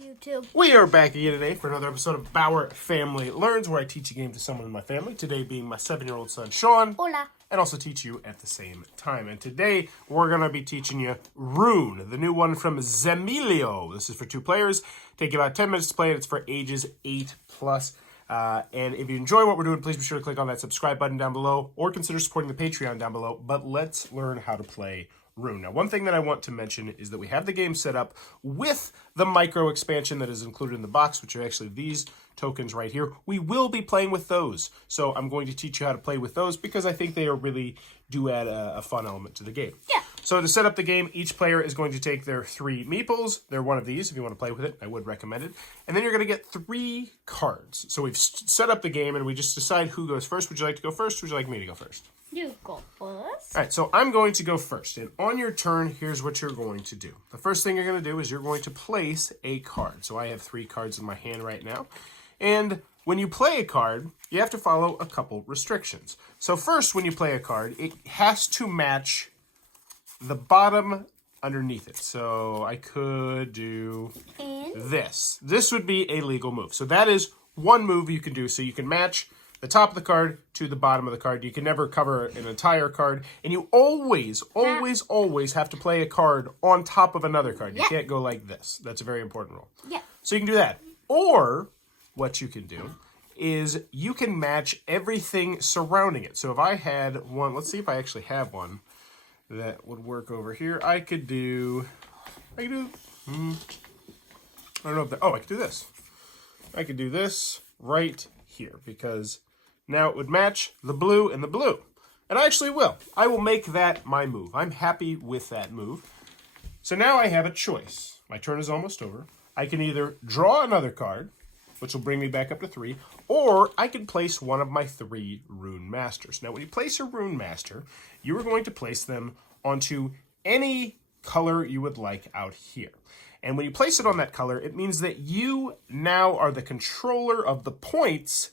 YouTube. We are back again today for another episode of Bauer Family Learns, where I teach a game to someone in my family. Today being my 7-year-old son, Sean. Hola. And also teach you at the same time. And today we're going to be teaching you Rune, the new one from Zemilio. This is for 2 players. Take you about 10 minutes to play it. It's for ages 8+. And if you enjoy what we're doing, please be sure to click on that subscribe button down below or consider supporting the Patreon down below. But let's learn how to play Rune. Now, one thing that I want to mention is that we have the game set up with the micro expansion that is included in the box, which are actually these tokens right here. We will be playing with those. So I'm going to teach you how to play with those because I think they really do add a fun element to the game. Yeah. So to set up the game, each player is going to take their 3 meeples. They're one of these. If you want to play with it, I would recommend it. And then you're going to get 3 cards. So we've set up the game and we just decide who goes first. Would you like to go first or would you like me to go first? You go first. All right, so I'm going to go first. And on your turn, here's what you're going to do. The first thing you're going to do is you're going to place a card. So I have 3 cards in my hand right now. And when you play a card, you have to follow a couple restrictions. So first, when you play a card, it has to match the bottom underneath it. So I could do this. This would be a legal move. So that is one move you can do. So you can match the top of the card to the bottom of the card. You can never cover an entire card. And you always have to play a card on top of another card. You can't go like this. That's a very important rule. Yeah. So you can do that. Or what you can do is you can match everything surrounding it. So if I had one, let's see if I actually have one that would work over here. I could do, I don't know if that, I could do this. I could do this right here because now it would match the blue and the blue. And I actually will. I will make that my move. I'm happy with that move. So now I have a choice. My turn is almost over. I can either draw another card, which will bring me back up to 3, or I can place one of my 3 Rune Masters. Now, when you place a Rune Master, you are going to place them onto any color you would like out here. And when you place it on that color, it means that you now are the controller of the points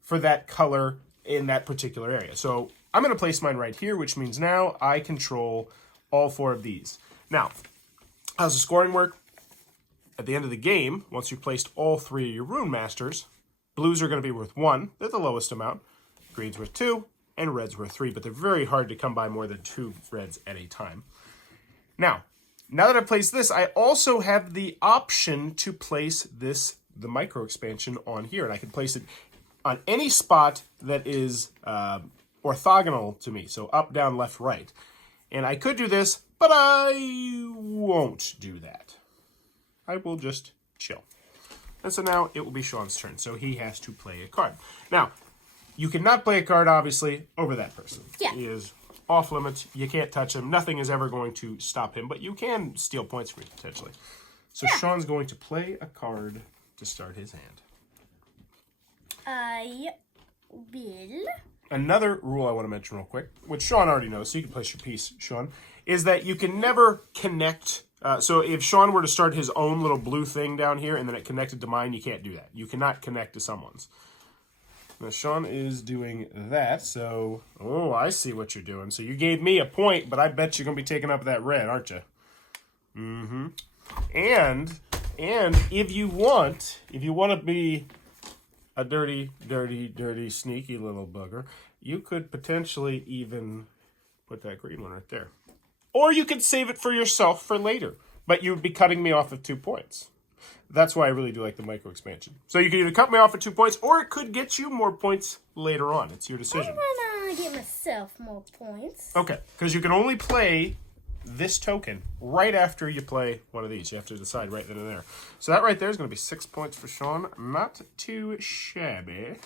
for that color in that particular area. So I'm going to place mine right here, which means now I control all 4 of these. Now, how's the scoring work? At the end of the game, once you've placed all 3 of your Rune Masters, blues are going to be worth 1. They're the lowest amount. Green's worth 2, and red's worth 3. But they're very hard to come by more than 2 reds at a time. Now that I've placed this, I also have the option to place the micro expansion on here. And I can place it on any spot that is orthogonal to me. So up, down, left, right. And I could do this, but I won't do that. I will just chill. And so now it will be Sean's turn. So he has to play a card. Now, you cannot play a card, obviously, over that person. Yeah. He is off limits. You can't touch him. Nothing is ever going to stop him. But you can steal points from him, potentially. So Sean's going to play a card to start his hand. I will. Another rule I want to mention real quick, which Sean already knows, so you can place your piece, Sean, is that you can never connect. So if Sean were to start his own little blue thing down here and then it connected to mine, you can't do that. You cannot connect to someone's. Now, Sean is doing that, so... Oh, I see what you're doing. So you gave me a point, but I bet you're going to be taking up that red, aren't you? Mm-hmm. And if you want to be a dirty, sneaky little bugger, you could potentially even put that green one right there. Or you could save it for yourself for later. But you would be cutting me off of 2 points. That's why I really do like the micro expansion. So you can either cut me off at 2 points, or it could get you more points later on. It's your decision. I want to get myself more points. Okay, because you can only play this token right after you play one of these. You have to decide right then and there. So that right there is going to be 6 points for Sean. Not too shabby.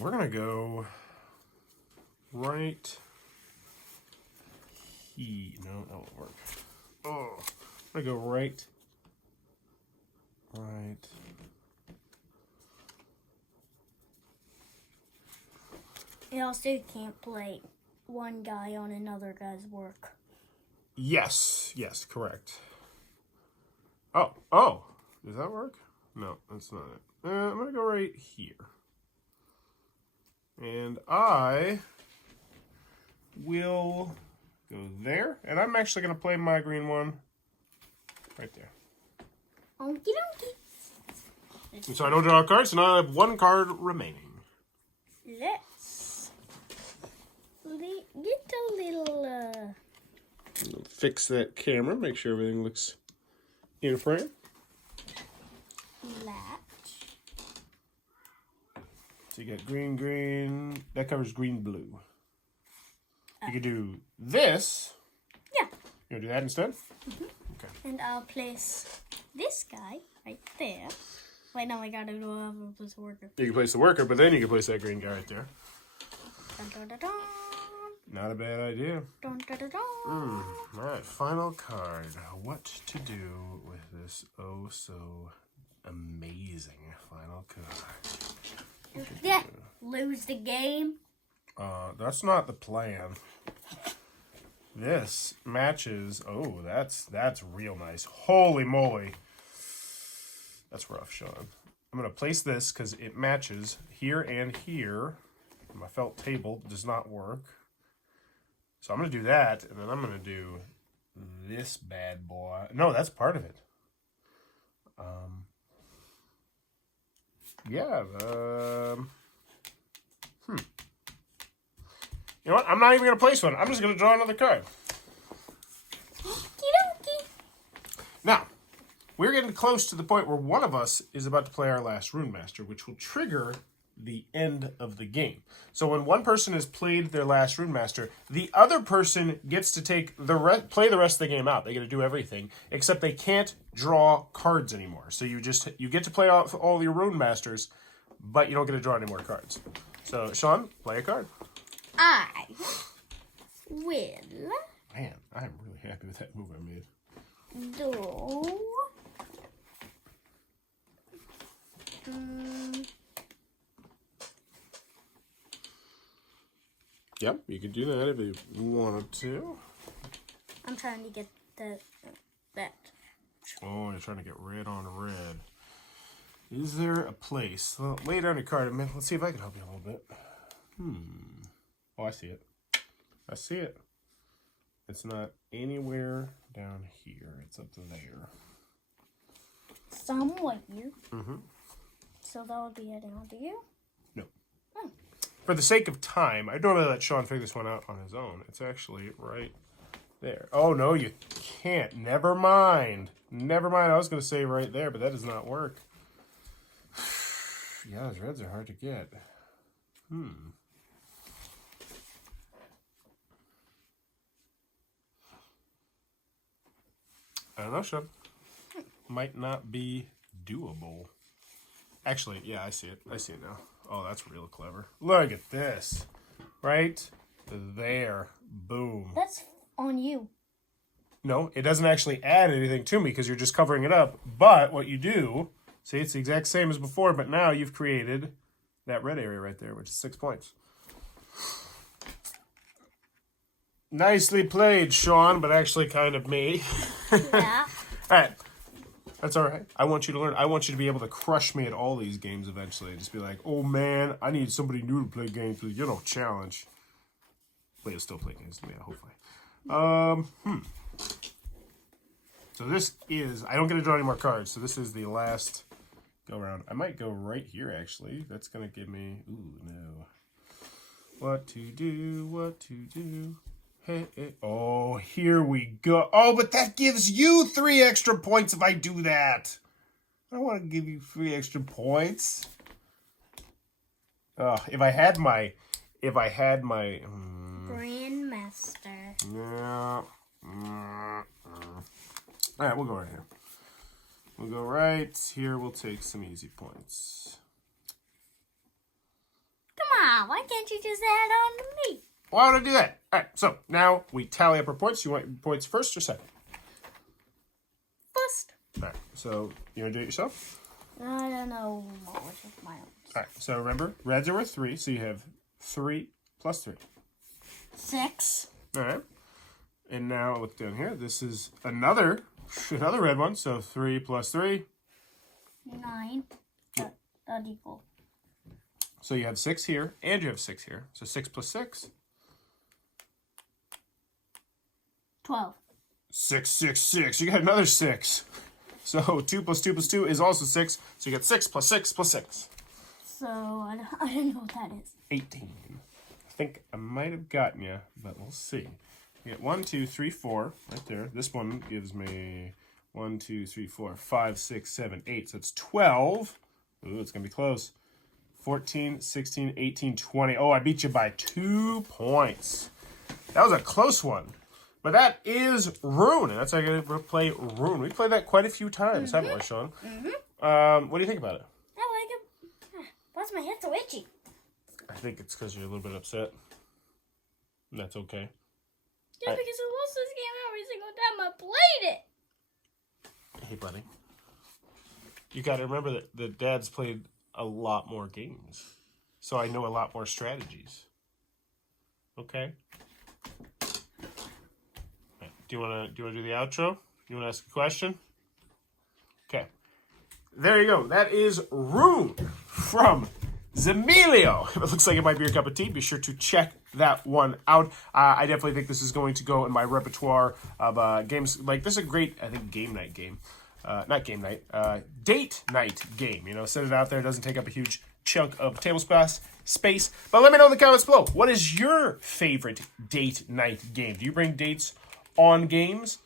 We're going to go right here. No, that won't work. Oh, I'm going to go right. You also can't play one guy on another guy's work. Yes, correct. Oh, does that work? No, that's not it. I'm going to go right here. And I will go there. And I'm actually going to play my green one right there. Okie dokie. And so I don't draw a card, so now I have one card remaining. Let's get a little, Fix that camera, make sure everything looks in frame. latch. So you get green, green. That covers green, blue. You could do this. Yeah. You want to do that instead? Mm-hmm. Okay. And I'll place this guy right there. Wait, no, I gotta place a worker. You can place the worker, but then you can place that green guy right there. Dun, dun, dun, dun. Not a bad idea. Dun, dun, dun, dun. All right, final card. What to do with this oh so amazing final card? Yeah, lose the game. That's not the plan. This matches. Oh, that's real nice. Holy moly. That's rough, Sean. I'm going to place this because it matches here and here. My felt table does not work. So I'm going to do that, and then I'm going to do this bad boy. No, that's part of it. Yeah. You know what? I'm not even going to place one. I'm just going to draw another card. Okie Now, we're getting close to the point where one of us is about to play our last Rune Master, which will trigger the end of the game. So when one person has played their last Rune Master, the other person gets to play the rest of the game out. They get to do everything, except they can't draw cards anymore. So you get to play all your Rune Masters, but you don't get to draw any more cards. So Sean, play a card. I will Man, I'm really happy with that move I made. do. Yep, you could do that if you wanted to. I'm trying to get that. Oh, you're trying to get red on red. Is there a place? Well, lay down your card a minute. Let's see if I can help you a little bit. Oh, I see it. I see it. It's not anywhere down here. It's up there. Somewhere. So that would be heading on to you? No. For the sake of time, I don't know that Sean figured this one out on his own. It's actually right there. Oh, no, you can't. Never mind. Never mind. I was going to say right there, but that does not work. Yeah, those reds are hard to get. I don't know, Sean. Might not be doable. Actually, yeah, I see it. I see it now. Oh, that's real clever. Look at this. Right there. Boom. That's on you. No, it doesn't actually add anything to me because you're just covering it up. But what you do, see, it's the exact same as before, but now you've created that red area right there, which is 6 points. Nicely played, Sean, but actually kind of me. Yeah. All right. That's all right. I want you to learn. I want you to be able to crush me at all these games eventually. Just be like, oh, man, I need somebody new to play games with. You know, challenge. Well, you'll still play games with me, hopefully. So this is... I don't get to draw any more cards, so this is the last go-around. I might go right here, actually. That's going to give me... Ooh, no. What to do, what to do... Hey, hey. Oh, here we go. Oh, but that gives you 3 extra points if I do that. I don't want to give you 3 extra points. If I had my Rune Master. Yeah. All right, we'll go right here. We'll go right here. We'll take some easy points. Come on, why can't you just add on to me? Why would I do that? All right, so now we tally up our points. You want your points first or second? First. All right, so you want to do it yourself? I don't know which is my own. All right, so remember, reds are worth 3, so you have 3 plus 3. 6. All right, and now look down here. This is another red one, so 3 plus 3. 9. That equal. So you have 6 here, and you have 6 here. So 6 plus 6. 12. 6, 6, 6. You got another 6. So 2 plus 2 plus 2 is also 6. So you get 6 plus 6 plus 6. So I don't know what that is. 18. I think I might have gotten you, but we'll see. You get 1, 2, 3, 4 right there. This one gives me 1, 2, 3, 4, 5, 6, 7, 8. So it's 12. Ooh, it's going to be close. 14, 16, 18, 20. Oh, I beat you by 2 points. That was a close one. But that is Rune, and that's how you're going to play Rune. We've played that quite a few times, haven't we, Sean? What do you think about it? I like it. Why's my head so itchy? I think it's because you're a little bit upset. And that's okay. Yeah, because I lost this game every single time I played it. Hey, buddy. You got to remember that the dad's played a lot more games. So I know a lot more strategies. Okay? Do you want to do the outro? You want to ask a question? Okay. There you go. That is Rune from Zemilio. If it looks like it might be your cup of tea, be sure to check that one out. I definitely think this is going to go in my repertoire of games. Like, this is a great, I think, game night game. Not game night, date night game. You know, set it out there. It doesn't take up a huge chunk of table space. But let me know in the comments below. What is your favorite date night game? Do you bring dates on games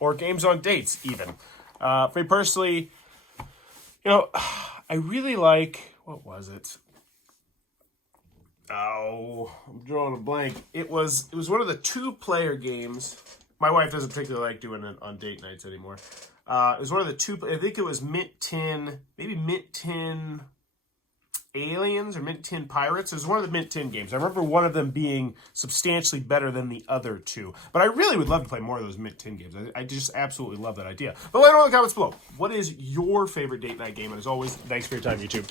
or games on dates even? For me personally, you know, I really like, what was it? Oh, I'm drawing a blank. It was one of the 2-player games. My wife doesn't particularly like doing it on date nights anymore. It was one of the 2, I think it was Mint 10, maybe Mint 10 Aliens or Mint 10 Pirates. It was one of the Mint 10 games. I remember one of them being substantially better than the other 2. But I really would love to play more of those Mint 10 games. I just absolutely love that idea. But let me know in the comments below. What is your favorite date night game? And as always, thanks for your time, YouTube.